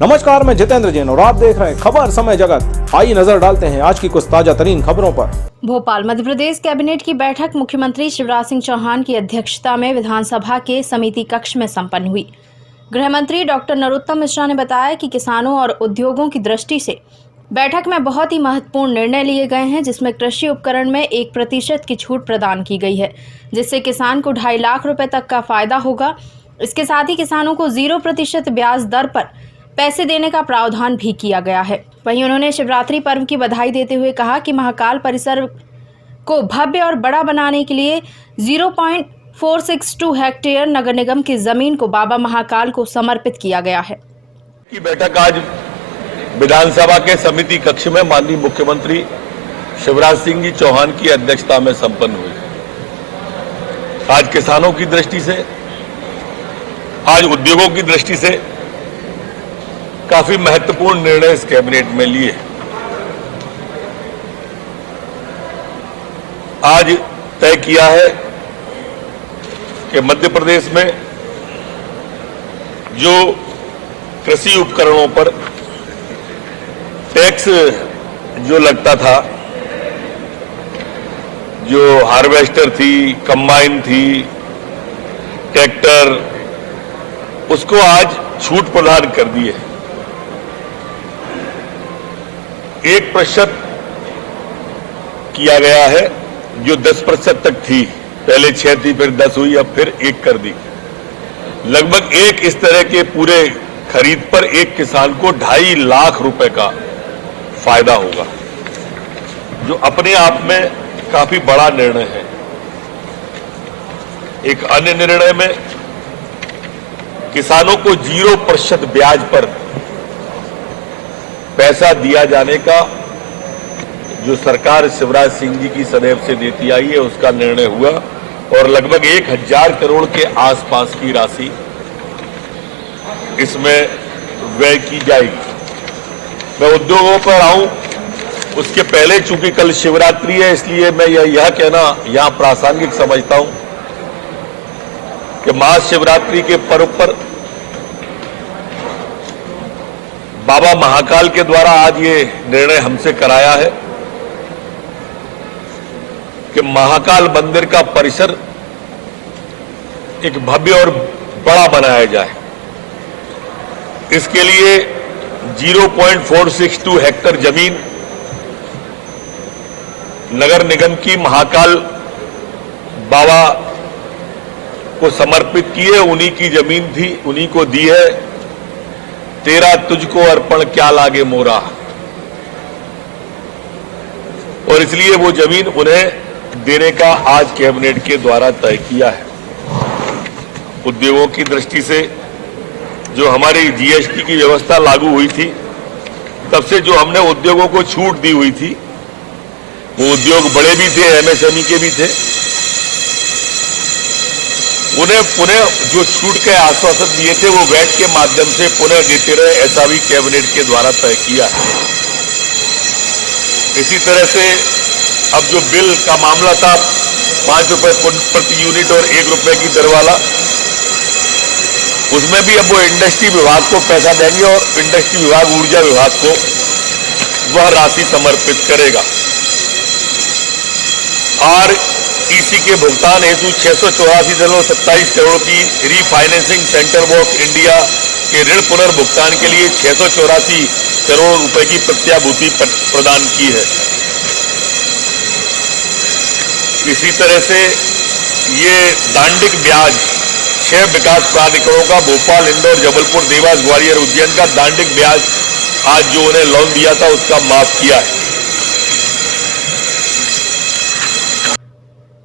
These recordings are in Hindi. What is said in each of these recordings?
नमस्कार, मैं जितेंद्र जैन और आप देख रहे हैं खबर समय जगत। आइए नजर डालते हैं आज की कुछ ताजा तरीन खबरों पर। भोपाल मध्य प्रदेश कैबिनेट की बैठक मुख्यमंत्री शिवराज सिंह चौहान की अध्यक्षता में विधानसभा के समिति कक्ष में संपन्न हुई। गृह मंत्री डॉक्टर नरोत्तम मिश्रा ने बताया कि किसानों और उद्योगों की दृष्टि से बैठक में बहुत ही महत्वपूर्ण निर्णय लिए गए हैं, जिसमें कृषि उपकरण में 1% की छूट प्रदान की गई है, जिससे किसान को 2.5 लाख रुपए तक का फायदा होगा। इसके साथ ही किसानों को 0% ब्याज दर पर पैसे देने का प्रावधान भी किया गया है। वहीं उन्होंने शिवरात्रि पर्व की बधाई देते हुए कहा कि महाकाल परिसर को भव्य और बड़ा बनाने के लिए 0.462 हेक्टेयर नगर निगम की जमीन को बाबा महाकाल को समर्पित किया गया है। की बैठक आज विधानसभा के समिति कक्ष में माननीय मुख्यमंत्री शिवराज सिंह जी चौहान की अध्यक्षता में संपन्न हुई। आज किसानों की दृष्टि से, आज उद्योगों की दृष्टि से काफी महत्वपूर्ण निर्णय इस कैबिनेट में लिए। आज तय किया है कि मध्य प्रदेश में जो कृषि उपकरणों पर टैक्स जो लगता था, जो हार्वेस्टर थी, कंबाइन थी, ट्रैक्टर, उसको आज छूट प्रदान कर दी है। 1% किया गया है, जो 10% तक थी। पहले 6 थी, फिर 10 हुई, अब फिर 1 कर दी। लगभग एक इस तरह के पूरे खरीद पर एक किसान को 2.5 लाख रुपए का फायदा होगा, जो अपने आप में काफी बड़ा निर्णय है। एक अन्य निर्णय में किसानों को 0% ब्याज पर पैसा दिया जाने का, जो सरकार शिवराज सिंह जी की सदैव से देती आई है, उसका निर्णय हुआ और लगभग 1000 करोड़ के आसपास की राशि इसमें व्यय की जाएगी। मैं उद्योगों पर आऊं उसके पहले, चूंकि कल शिवरात्रि है, इसलिए मैं यह कहना यहां प्रासंगिक समझता हूं कि महाशिवरात्रि के पर्व पर बाबा महाकाल के द्वारा आज ये निर्णय हमसे कराया है कि महाकाल मंदिर का परिसर एक भव्य और बड़ा बनाया जाए। इसके लिए 0.462 हेक्टेयर जमीन नगर निगम की महाकाल बाबा को समर्पित की है। उन्हीं की जमीन थी, उन्हीं को दी है। तेरा तुझको अर्पण क्या लागे मोरा, और इसलिए वो जमीन उन्हें देने का आज कैबिनेट के द्वारा तय किया है। उद्योगों की दृष्टि से जो हमारी जीएसटी की व्यवस्था लागू हुई थी, तब से जो हमने उद्योगों को छूट दी हुई थी, वो उद्योग बड़े भी थे, एमएसएमई के भी थे, उन्हें पुनः जो छूट के आश्वासन दिए थे वो वैट के माध्यम से पुनः देते रहे, ऐसा भी कैबिनेट के द्वारा तय किया है। इसी तरह से अब जो बिल का मामला था, 5 रुपए प्रति यूनिट और 1 रुपए की दर वाला, उसमें भी अब वो इंडस्ट्री विभाग को पैसा देंगे और इंडस्ट्री विभाग ऊर्जा विभाग को वह राशि समर्पित करेगा। और ईसी के भुगतान हेतु 684.27 करोड़ की रीफाइनेंसिंग सेंटर ऑफ इंडिया के ऋण पुनर्भुगतान के लिए 684 करोड़ रुपए की प्रत्याभूति प्रदान की है। इसी तरह से ये दांडिक ब्याज 6 विकास प्राधिकरणों का, भोपाल, इंदौर, जबलपुर, देवास, ग्वालियर, उज्जैन का दांडिक ब्याज आज जो उन्हें लोन दिया था उसका माफ किया है।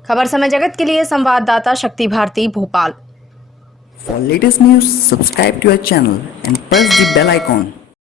खबर समय जगत के लिए संवाददाता शक्ति Bharti, Bhopal. For latest news, subscribe to our channel and press the bell icon.